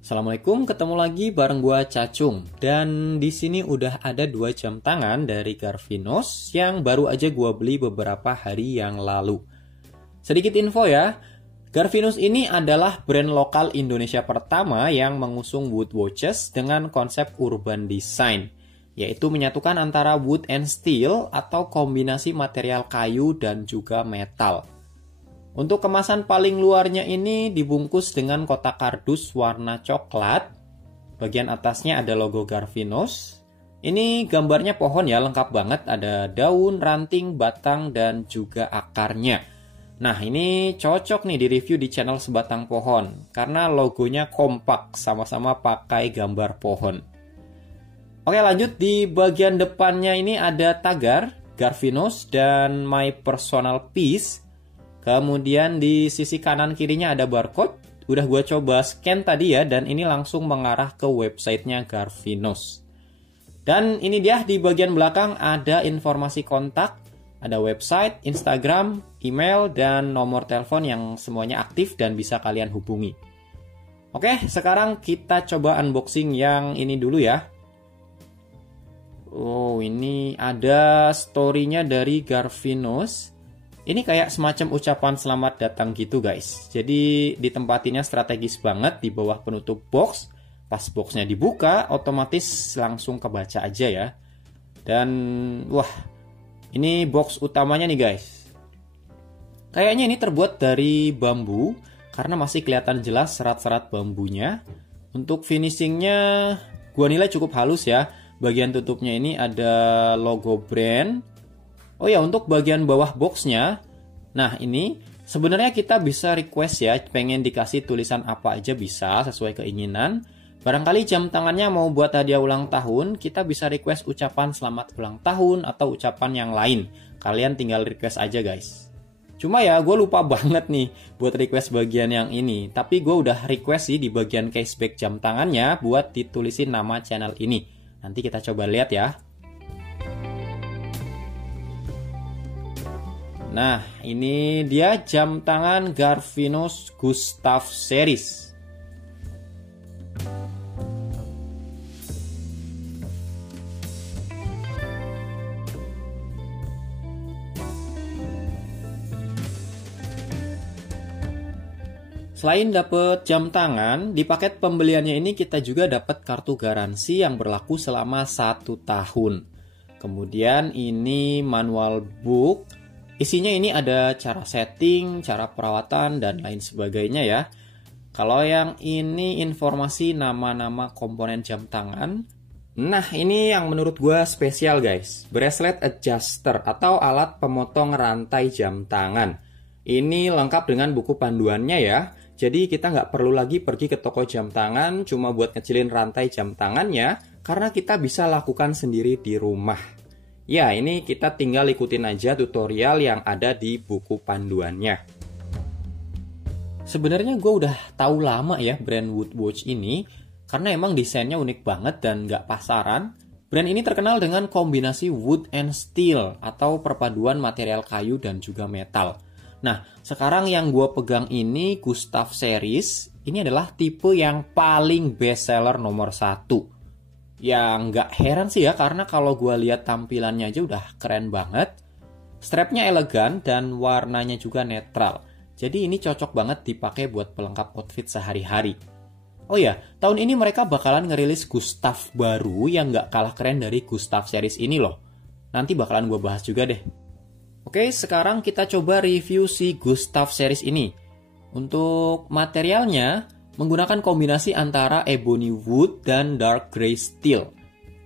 Assalamualaikum, ketemu lagi bareng gua Cacung. Dan di sini udah ada 2 jam tangan dari Garvinos yang baru aja gua beli beberapa hari yang lalu. Sedikit info ya, Garvinos ini adalah brand lokal Indonesia pertama yang mengusung wood watches dengan konsep urban design, yaitu menyatukan antara wood and steel atau kombinasi material kayu dan juga metal. Untuk kemasan paling luarnya ini dibungkus dengan kotak kardus warna coklat. Bagian atasnya ada logo Garvinos. Ini gambarnya pohon ya, lengkap banget. Ada daun, ranting, batang, dan juga akarnya. Nah, ini cocok nih di-review di channel Sebatang Pohon. Karena logonya kompak, sama-sama pakai gambar pohon. Oke, lanjut. Di bagian depannya ini ada tagar Garvinos dan My Personal Piece. Kemudian di sisi kanan kirinya ada barcode. Udah gue coba scan tadi ya, dan ini langsung mengarah ke websitenya Garvinos. Dan ini dia, di bagian belakang ada informasi kontak, ada website, Instagram, email, dan nomor telepon yang semuanya aktif dan bisa kalian hubungi. Oke, sekarang kita coba unboxing yang ini dulu ya. Oh, ini ada story-nya dari Garvinos. Ini kayak semacam ucapan selamat datang gitu guys. Jadi ditempatinnya strategis banget di bawah penutup box. Pas boxnya dibuka, otomatis langsung kebaca aja ya. Dan wah, ini box utamanya nih guys. Kayaknya ini terbuat dari bambu, karena masih kelihatan jelas serat-serat bambunya. Untuk finishingnya, gua nilai cukup halus ya. Bagian tutupnya ini ada logo brand. Oh ya, untuk bagian bawah boxnya, nah ini sebenarnya kita bisa request ya, pengen dikasih tulisan apa aja bisa sesuai keinginan. Barangkali jam tangannya mau buat hadiah ulang tahun, kita bisa request ucapan selamat ulang tahun atau ucapan yang lain. Kalian tinggal request aja guys. Cuma ya, gue lupa banget nih buat request bagian yang ini. Tapi gue udah request sih di bagian caseback jam tangannya buat ditulisin nama channel ini. Nanti kita coba lihat ya. Nah, ini dia jam tangan Garvinos Gustav Series. Selain dapat jam tangan, di paket pembeliannya ini kita juga dapat kartu garansi yang berlaku selama 1 tahun. Kemudian ini manual book. Isinya ini ada cara setting, cara perawatan, dan lain sebagainya ya. Kalau yang ini informasi nama-nama komponen jam tangan. Nah, ini yang menurut gue spesial guys. Bracelet adjuster atau alat pemotong rantai jam tangan. Ini lengkap dengan buku panduannya ya. Jadi kita nggak perlu lagi pergi ke toko jam tangan cuma buat ngecilin rantai jam tangannya. Karena kita bisa lakukan sendiri di rumah. Ya, ini kita tinggal ikutin aja tutorial yang ada di buku panduannya. Sebenarnya gue udah tahu lama ya brand wood watch ini, karena emang desainnya unik banget dan nggak pasaran. Brand ini terkenal dengan kombinasi wood and steel atau perpaduan material kayu dan juga metal. Nah, sekarang yang gue pegang ini Gustav Series, ini adalah tipe yang paling best seller nomor 1. Ya nggak heran sih ya, karena kalau gue lihat tampilannya aja udah keren banget. Strapnya elegan dan warnanya juga netral. Jadi ini cocok banget dipakai buat pelengkap outfit sehari-hari. Oh ya, tahun ini mereka bakalan ngerilis Gustav baru yang nggak kalah keren dari Gustav series ini loh. Nanti bakalan gue bahas juga deh. Oke, sekarang kita coba review si Gustav series ini. Untuk materialnya, menggunakan kombinasi antara ebony wood dan dark gray steel.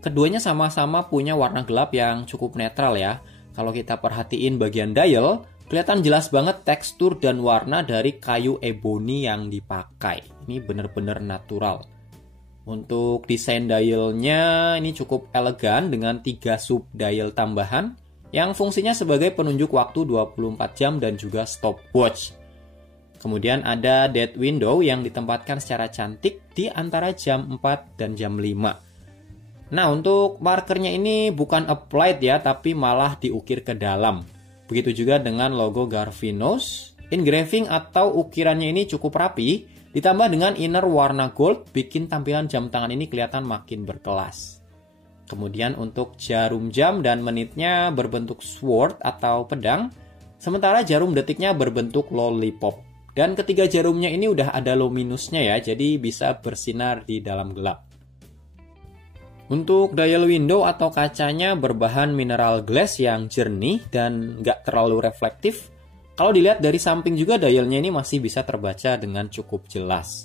Keduanya sama-sama punya warna gelap yang cukup netral ya. Kalau kita perhatiin bagian dial, kelihatan jelas banget tekstur dan warna dari kayu ebony yang dipakai. Ini bener-bener natural. Untuk desain dialnya ini cukup elegan dengan 3 sub dial tambahan yang fungsinya sebagai penunjuk waktu 24 jam dan juga stopwatch. Kemudian ada dead window yang ditempatkan secara cantik di antara jam 4 dan jam 5. Nah, untuk markernya ini bukan applied ya, tapi malah diukir ke dalam. Begitu juga dengan logo Garvinos. Engraving atau ukirannya ini cukup rapi, Ditambah dengan inner warna gold, bikin tampilan jam tangan ini kelihatan makin berkelas. Kemudian untuk jarum jam dan menitnya berbentuk sword atau pedang, sementara jarum detiknya berbentuk lollipop. Dan ketiga jarumnya ini udah ada luminusnya ya, jadi bisa bersinar di dalam gelap. Untuk dial window atau kacanya berbahan mineral glass yang jernih dan nggak terlalu reflektif. Kalau dilihat dari samping juga dialnya ini masih bisa terbaca dengan cukup jelas.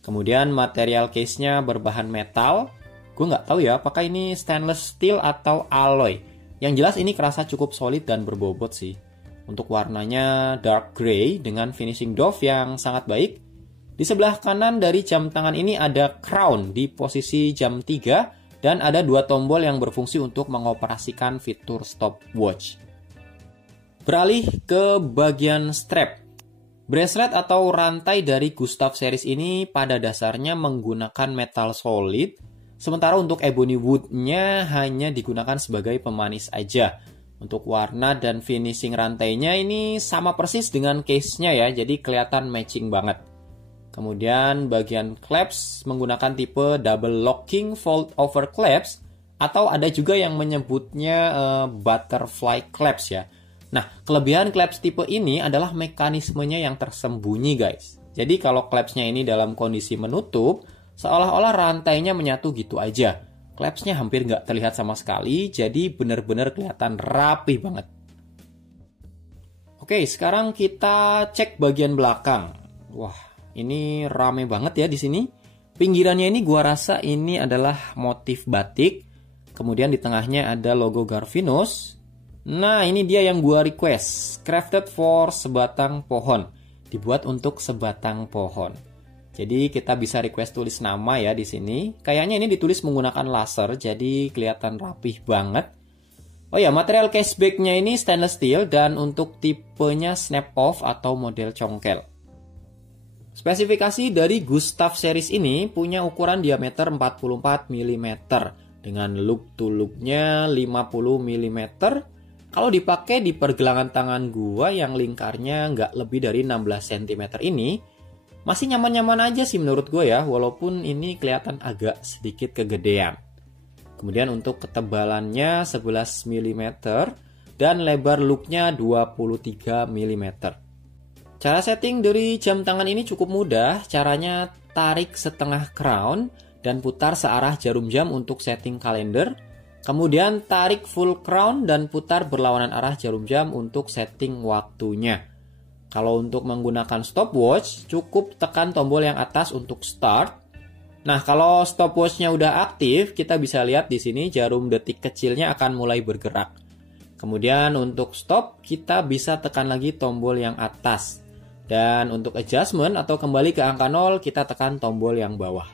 Kemudian material case-nya berbahan metal. Gue nggak tahu ya apakah ini stainless steel atau alloy. Yang jelas ini kerasa cukup solid dan berbobot sih. Untuk warnanya dark gray dengan finishing doff yang sangat baik. Di sebelah kanan dari jam tangan ini ada crown di posisi jam 3 dan ada 2 tombol yang berfungsi untuk mengoperasikan fitur stopwatch. Beralih ke bagian strap. Bracelet atau rantai dari Gustaf series ini pada dasarnya menggunakan metal solid, sementara untuk ebony wood-nya hanya digunakan sebagai pemanis aja. Untuk warna dan finishing rantainya ini sama persis dengan case-nya ya, jadi kelihatan matching banget. Kemudian bagian clasp menggunakan tipe double locking fold over clasp, atau ada juga yang menyebutnya butterfly clasp ya. Nah, kelebihan clasp tipe ini adalah mekanismenya yang tersembunyi guys. Jadi kalau clasp-nya ini dalam kondisi menutup, seolah-olah rantainya menyatu gitu aja. Clasp-nya hampir nggak terlihat sama sekali, jadi benar-benar kelihatan rapi banget. Oke, sekarang kita cek bagian belakang. Wah, ini rame banget ya di sini. Pinggirannya ini gua rasa ini adalah motif batik. Kemudian di tengahnya ada logo Garvinus. Nah, ini dia yang gua request. Crafted for sebatang pohon. Dibuat untuk sebatang pohon. Jadi kita bisa request tulis nama ya di sini. Kayaknya ini ditulis menggunakan laser, jadi kelihatan rapih banget. Oh ya, material caseback-nya ini stainless steel dan untuk tipenya snap off atau model congkel. Spesifikasi dari Gustaf series ini punya ukuran diameter 44 mm dengan loop to loop-nya 50 mm. Kalau dipakai di pergelangan tangan gua yang lingkarnya nggak lebih dari 16 cm ini, masih nyaman-nyaman aja sih menurut gue ya, walaupun ini kelihatan agak sedikit kegedean. Kemudian untuk ketebalannya 11 mm dan lebar loopnya 23 mm. Cara setting dari jam tangan ini cukup mudah. Caranya tarik setengah crown dan putar searah jarum jam untuk setting kalender. Kemudian tarik full crown dan putar berlawanan arah jarum jam untuk setting waktunya. Kalau untuk menggunakan stopwatch, cukup tekan tombol yang atas untuk start. Nah, kalau stopwatch-nya udah aktif, kita bisa lihat di sini jarum detik kecilnya akan mulai bergerak. Kemudian untuk stop, kita bisa tekan lagi tombol yang atas. Dan untuk adjustment atau kembali ke angka 0, kita tekan tombol yang bawah.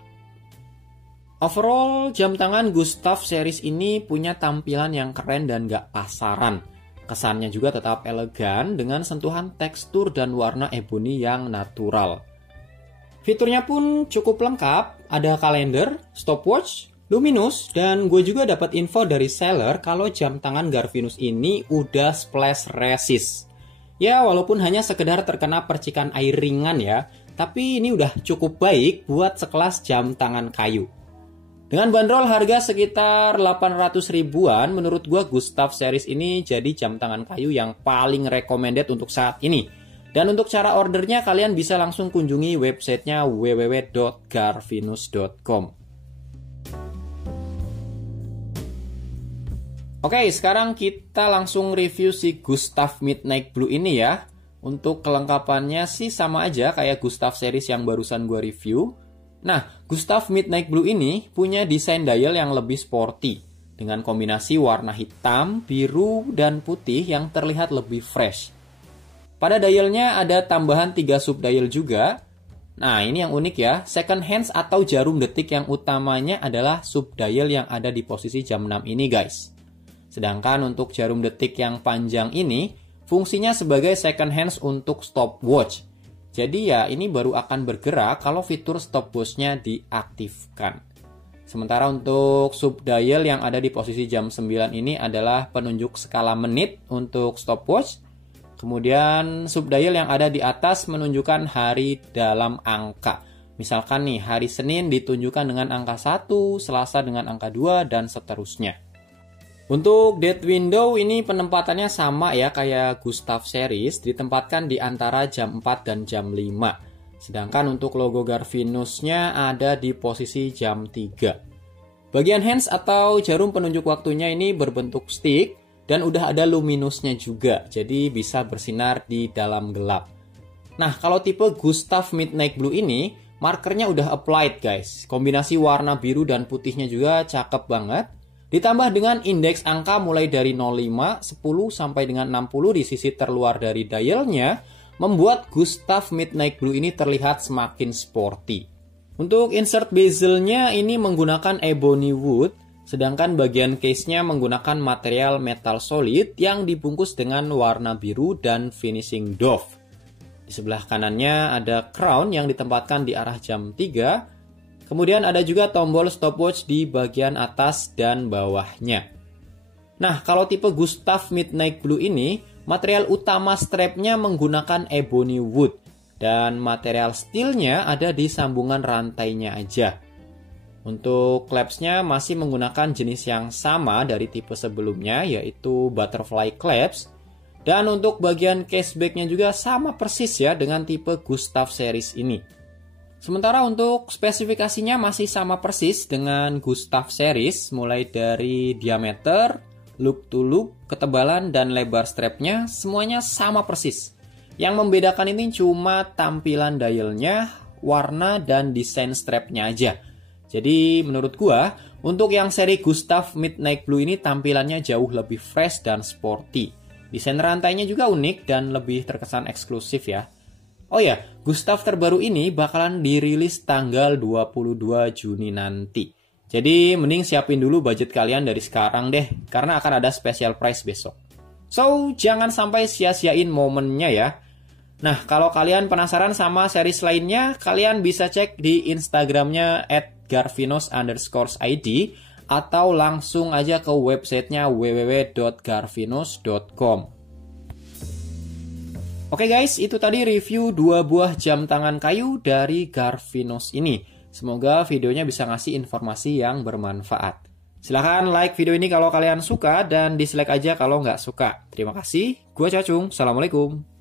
Overall, jam tangan Gustaf series ini punya tampilan yang keren dan gak pasaran. Kesannya juga tetap elegan dengan sentuhan tekstur dan warna ebony yang natural. Fiturnya pun cukup lengkap, ada kalender, stopwatch, luminous, dan gue juga dapat info dari seller kalau jam tangan Garvinus ini udah splash resist. Ya, walaupun hanya sekedar terkena percikan air ringan ya, tapi ini udah cukup baik buat sekelas jam tangan kayu. Dengan bandrol harga sekitar 800 ribuan, menurut gua Gustaf series ini jadi jam tangan kayu yang paling recommended untuk saat ini. Dan untuk cara ordernya kalian bisa langsung kunjungi websitenya www.garvinus.com. Oke, sekarang kita langsung review si Gustaf Midnight Blue ini ya. Untuk kelengkapannya sih sama aja kayak Gustaf series yang barusan gua review. Nah, Gustaf Midnight Blue ini punya desain dial yang lebih sporty dengan kombinasi warna hitam, biru, dan putih yang terlihat lebih fresh. Pada dialnya ada tambahan 3 sub dial juga. Nah, ini yang unik ya, second hands atau jarum detik yang utamanya adalah sub dial yang ada di posisi jam 6 ini guys. Sedangkan untuk jarum detik yang panjang ini, fungsinya sebagai second hands untuk stopwatch. Jadi ya ini baru akan bergerak kalau fitur stopwatch-nya diaktifkan. Sementara untuk sub dial yang ada di posisi jam 9 ini adalah penunjuk skala menit untuk stopwatch. Kemudian subdial yang ada di atas menunjukkan hari dalam angka. Misalkan nih, hari Senin ditunjukkan dengan angka 1, Selasa dengan angka 2, dan seterusnya. Untuk date window ini penempatannya sama ya kayak Gustav series, ditempatkan di antara jam 4 dan jam 5. Sedangkan untuk logo Garfinusnya ada di posisi jam 3. Bagian hands atau jarum penunjuk waktunya ini berbentuk stick dan udah ada luminusnya juga, jadi bisa bersinar di dalam gelap. Nah, kalau tipe Gustav Midnight Blue ini, markernya udah applied guys. Kombinasi warna biru dan putihnya juga cakep banget. Ditambah dengan indeks angka mulai dari 05, 10 sampai dengan 60 di sisi terluar dari dialnya, membuat Gustav Midnight Blue ini terlihat semakin sporty. Untuk insert bezelnya ini menggunakan ebony wood, sedangkan bagian case-nya menggunakan material metal solid yang dibungkus dengan warna biru dan finishing doff. Di sebelah kanannya ada crown yang ditempatkan di arah jam 3. Kemudian ada juga tombol stopwatch di bagian atas dan bawahnya. Nah, kalau tipe Gustav Midnight Blue ini, material utama strapnya menggunakan ebony wood. Dan material steelnya ada di sambungan rantainya aja. Untuk clasp-nya masih menggunakan jenis yang sama dari tipe sebelumnya, yaitu butterfly clasp. Dan untuk bagian caseback-nya juga sama persis ya dengan tipe Gustav series ini. Sementara untuk spesifikasinya masih sama persis dengan Gustav series, mulai dari diameter, loop to loop, ketebalan, dan lebar strapnya semuanya sama persis. Yang membedakan ini cuma tampilan dialnya, warna, dan desain strapnya aja. Jadi menurut gua, untuk yang seri Gustav Midnight Blue ini tampilannya jauh lebih fresh dan sporty. Desain rantainya juga unik dan lebih terkesan eksklusif ya. Oh ya, Gustav terbaru ini bakalan dirilis tanggal 22 Juni nanti. Jadi mending siapin dulu budget kalian dari sekarang deh, karena akan ada special price besok. So, jangan sampai sia-siain momennya ya. Nah, kalau kalian penasaran sama series lainnya, kalian bisa cek di Instagramnya @garfinos_id atau langsung aja ke websitenya www.garfinos.com. Oke guys, itu tadi review 2 buah jam tangan kayu dari Garfinos ini. Semoga videonya bisa ngasih informasi yang bermanfaat. Silahkan like video ini kalau kalian suka dan dislike aja kalau nggak suka. Terima kasih, gue Cacung, Assalamualaikum.